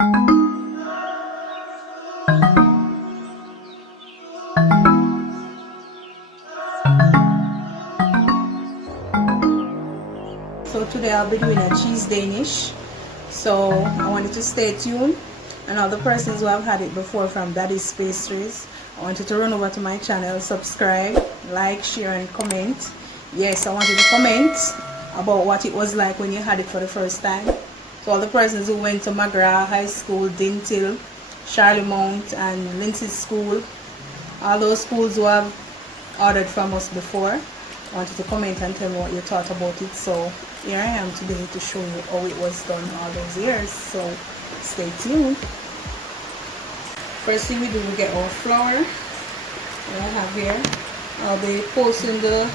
So today I'll be doing a cheese Danish. So I wanted to stay tuned, and all the persons who have had it before from Daddy's Pastries, I wanted to run over to my channel, subscribe, like, share and comment. Yes, I wanted to comment about what it was like when you had it for the first time. So all the persons who went to McGrath High School, Dintil, Charlemont and Lindsay School, all those schools who have ordered from us before, I wanted to comment and tell me what you thought about it. So here I am today to show you how it was done all those years. So stay tuned. First thing we do, we get our flour. What I have here, I'll be posting the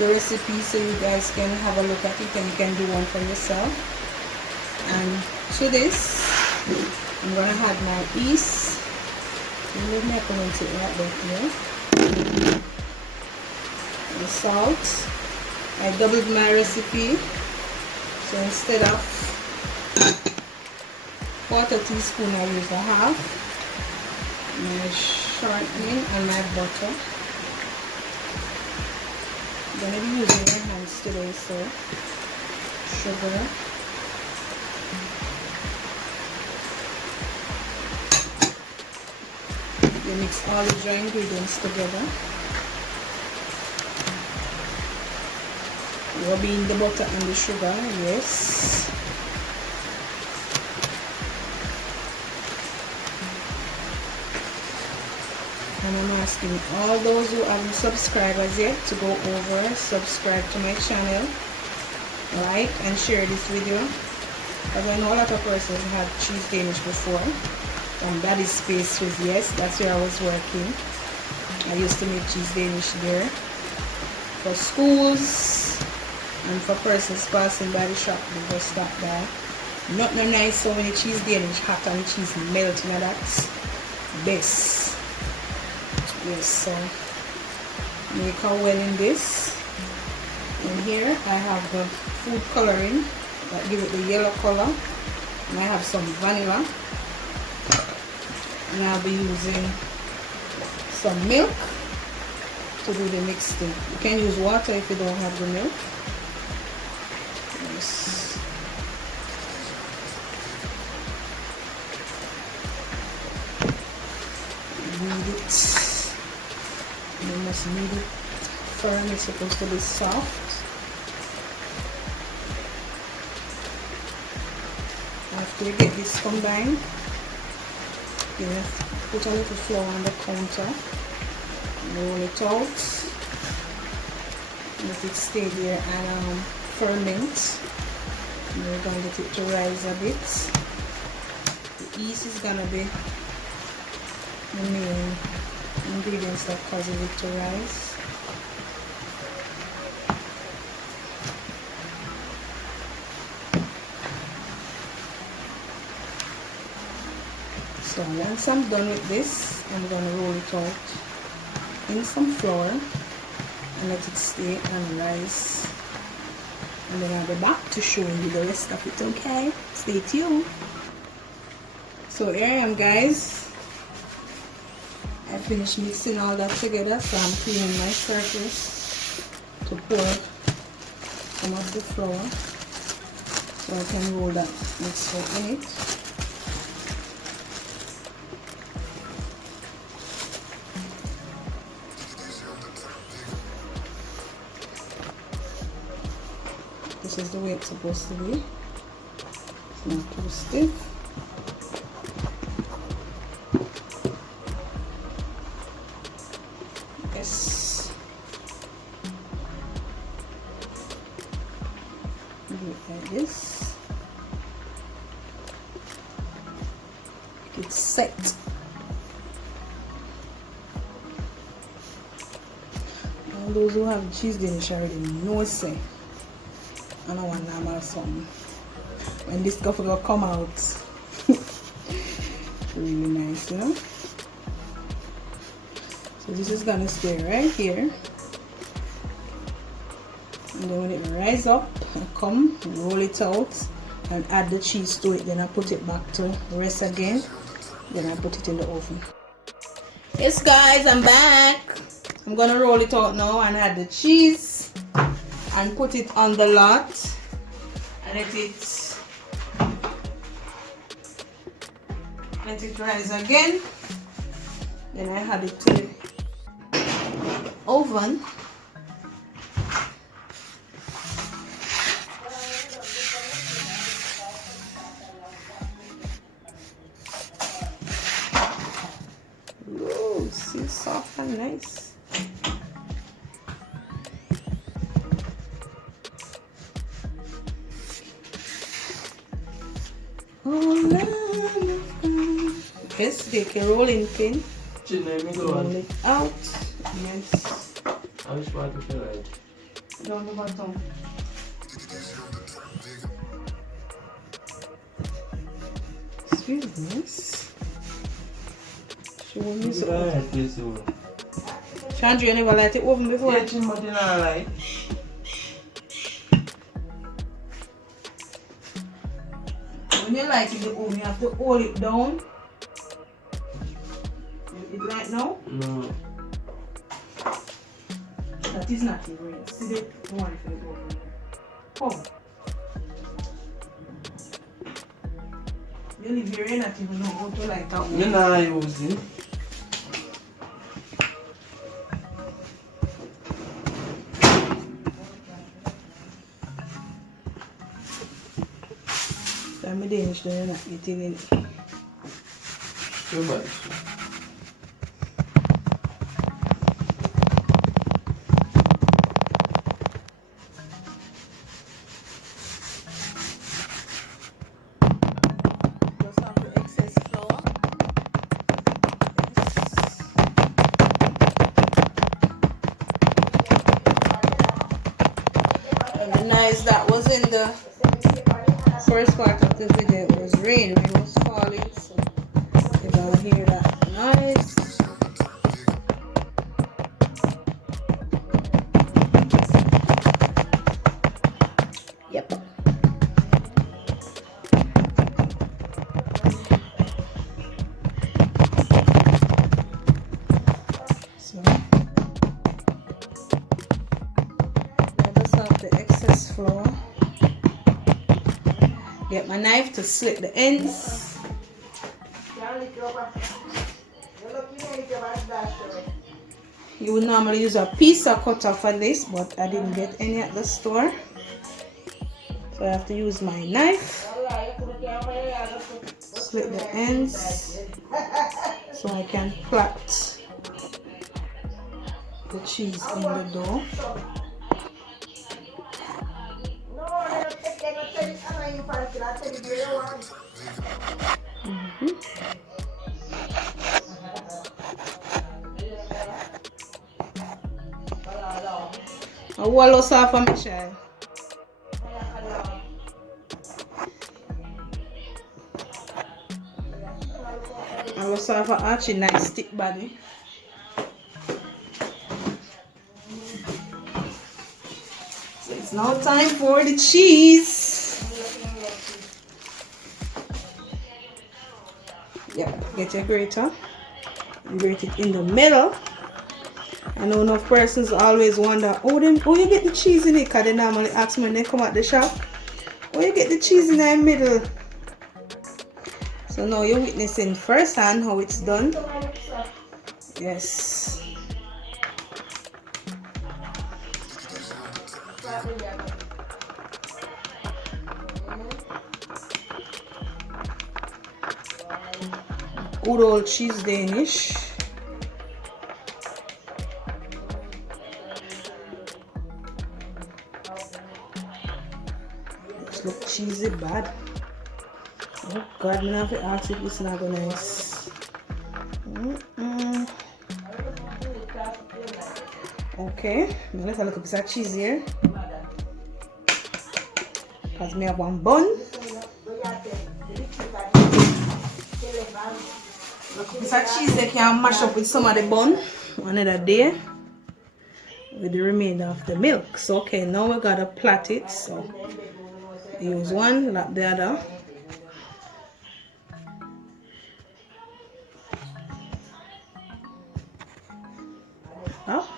recipe so you guys can have a look at it and you can do one for yourself. And to this, I'm gonna add my yeast. Let me comment it right back here. The salt. I doubled my recipe, so instead of 1/4 teaspoon I use 1/2. My shortening and my butter. I'm going to be using my hands today, so sugar, you mix all the dry ingredients together. Rubbing the butter and the sugar, yes. And I'm asking all those who haven't subscribed as yet to go over, subscribe to my channel, like and share this video. Because I know a lot of persons had cheese Danish before. And Daddy's Pastries, yes, that's where I was working. I used to make cheese Danish there. For schools, and for persons passing by the shop, they just stop by. Not no nice so many cheese Danish hot and cheese melting, and that's best. Yes, so make a well in this. And here I have the food coloring that give it the yellow color. And I have some vanilla. And I'll be using some milk to do the mixing. You can use water if you don't have the milk. Yes. Knead it. You must knead it firm. It's supposed to be soft. After you get this combined, you put a little flour on the counter, roll it out, let it stay there and ferment. And we're going to get it to rise a bit. The yeast is going to be the main ingredients that causes it to rise. So once I'm done with this, I'm going to roll it out in some flour and let it stay and rise. And then I'll be back to show you the rest of it, okay? Stay tuned. So here I am, guys. I finished mixing all that together, so I'm cleaning my surface to pour some of the flour so I can roll that mixture in it. This is the way it's supposed to be. It's not too stiff. Yes. Do it like this. It's set. All those who have cheese Danish already know say. I don't want normal something. When this stuff will come out, really nice, you know. So this is gonna stay right here, and then when it rise up and come, roll it out and add the cheese to it. Then I put it back to rest again. Then I put it in the oven. Yes guys, I'm back. I'm gonna roll it out now and add the cheese and put it on the lot and let it rise again. Then I add it to the oven. Ooh, see, soft and nice. Yes, take a rolling pin. Roll it out. Yes. How much water feel like? Down the bottom. Sweetness. Show me some. Chandra, you never light it oven before? Yeah, but you not like. When you light it the oven, you have to hold it down. It light now? No. That is not even real. See the one for the oven. Oh. You live here, you not even know how to light that one. Me not use it. I'm a Danish, though you're not eating it. Too much. Just after excess flour. And the nice that was in the first part of the video, it was rain when it was falling, so you can hear that noise. Yep. So I just have the excess flour. Get my knife to slit the ends. You would normally use a pizza cutter for this, but I didn't get any at the store, so I have to use my knife. Slit the ends so I can plait the cheese in the dough. I will also for Michelle. I also have a actually nice stick body. So it's now time for the cheese. Yep, get your grater and grate it in the middle. I know enough persons always wonder, oh you get the cheese in it, because they normally ask me when they come at the shop, oh you get the cheese in the middle. So now you're witnessing firsthand how it's done. Yes. Good old cheese Danish. This look cheesy bad. Oh God, I have to ask if it's not gonna nice. Okay, now let's have a look at this cheese here. Because I have one bun. Look at this cheese they can mash up with some of the bun another day with the remainder of the milk. So okay, now we gotta plait it. So Use one, not the other. Up.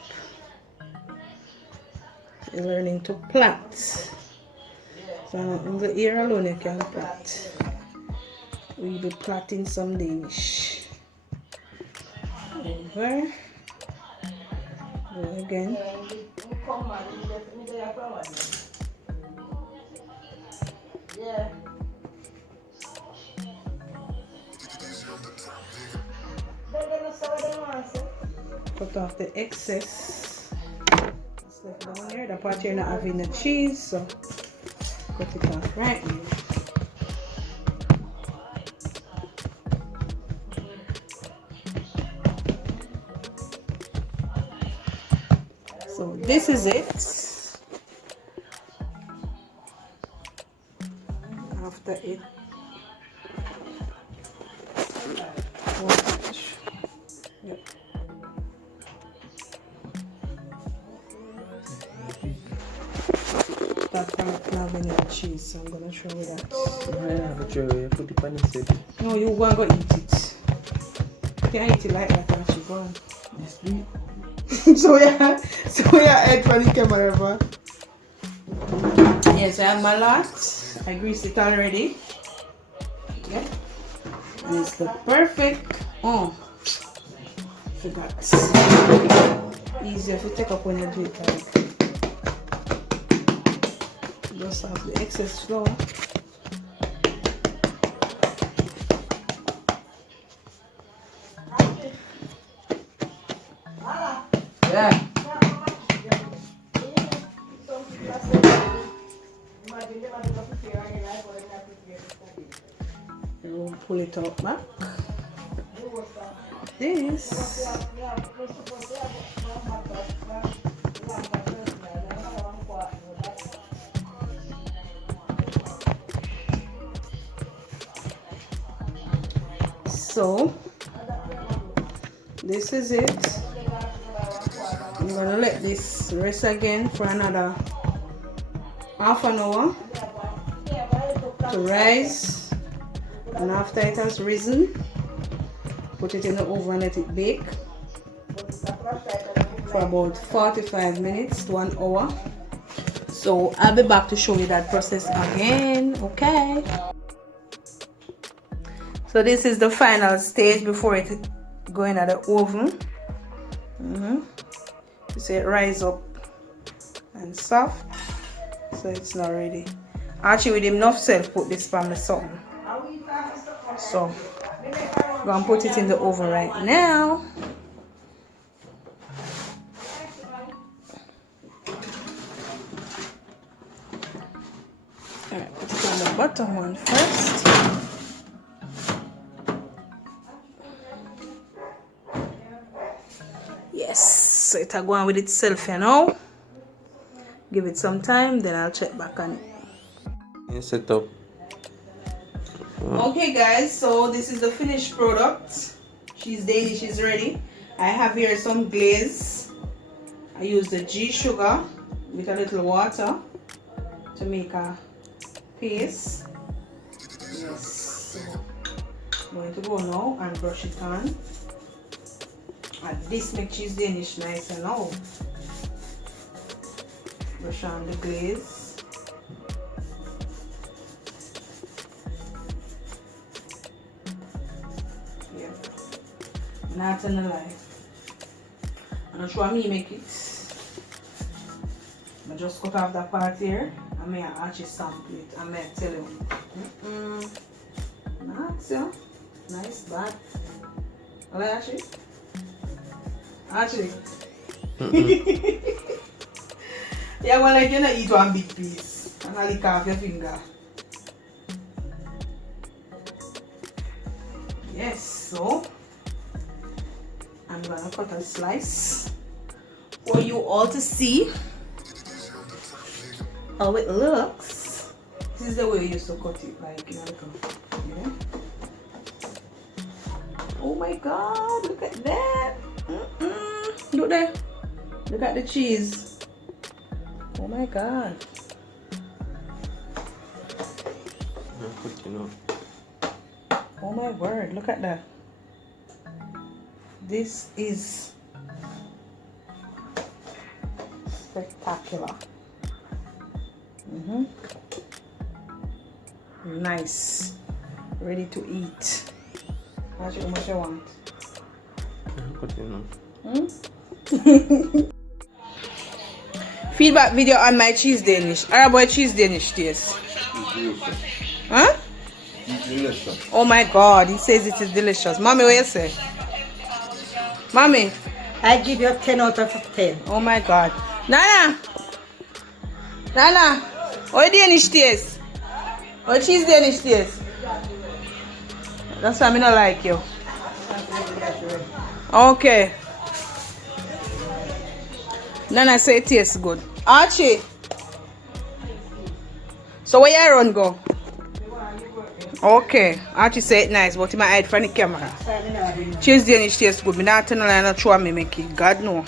You're learning to plait. So in the ear alone you can plait. We'll be plaiting some Danish. Over. Go again. Cut off the excess. It's left down there. The part you're not having the cheese, so cut it off right now. So this is it. After it. Yep. That part now we need cheese, so I'm gonna show you that. I have a tray. Put it on the set. No, you want to go eat it. You can't eat it like that and you go on. Yes, please. so yeah, head for the camera. Bro. Yes, I have my lot. I greased it already. Yep. And it's the perfect. Oh, forgot. Easier to take up when you do it like. Just have the excess flour. Yeah. We'll pull it out back. This. So this is it. I'm gonna let this rest again for another half an hour to rise, and after it has risen, put it in the oven and let it bake for about 45 minutes to 1 hour. So I'll be back to show you that process again. Okay, so this is the final stage before it go in at the oven. You see it rise up and soft, so it's not ready. Actually, with enough self put this pan the something. So I'm gonna put it in the oven right now. Alright, put it on the bottom one first. Yes, so it'll go on with itself, you know. Give it some time, then I'll check back on it. You set up. Okay guys, so this is the finished product. Cheese Danish is ready. I have here some glaze. I use the G sugar with a little water to make a paste. Yes, so I'm going to go now and brush it on. And this makes cheese Danish nice and all. Brush on the glaze. Yeah. Not in the life. I'm not sure me make it. I just cut off that part here. I may actually sample it. I may tell you. Nice, yeah. Nice, bad. Well, actually. Yeah, well, like you're not eat one big piece and I lick off your finger. Yes, so I'm gonna cut a slice for you all to see how it looks. This is the way we used to cut it, like, you know, yeah. Oh my god, look at that. Look there. Look at the cheese. Oh my god. put, you know. Oh my word, look at that. This is spectacular. Nice. Ready to eat. How much you want? Put, you know. Feedback video on my cheese Danish. Arab cheese Danish taste. Huh? It's delicious. Oh my god, he says it is delicious. Mommy, what you say? Mommy. I give you 10 out of 10. Oh my god. Nana! Nana! What Danish taste? What cheese Danish taste? That's why I don't like you. Okay. Nana say it tastes good. Archie. So where you run go? Okay. Archie say it nice, but he might hide from the camera. Cheese Danish tastes good. Me not tell you not show me make it. God no.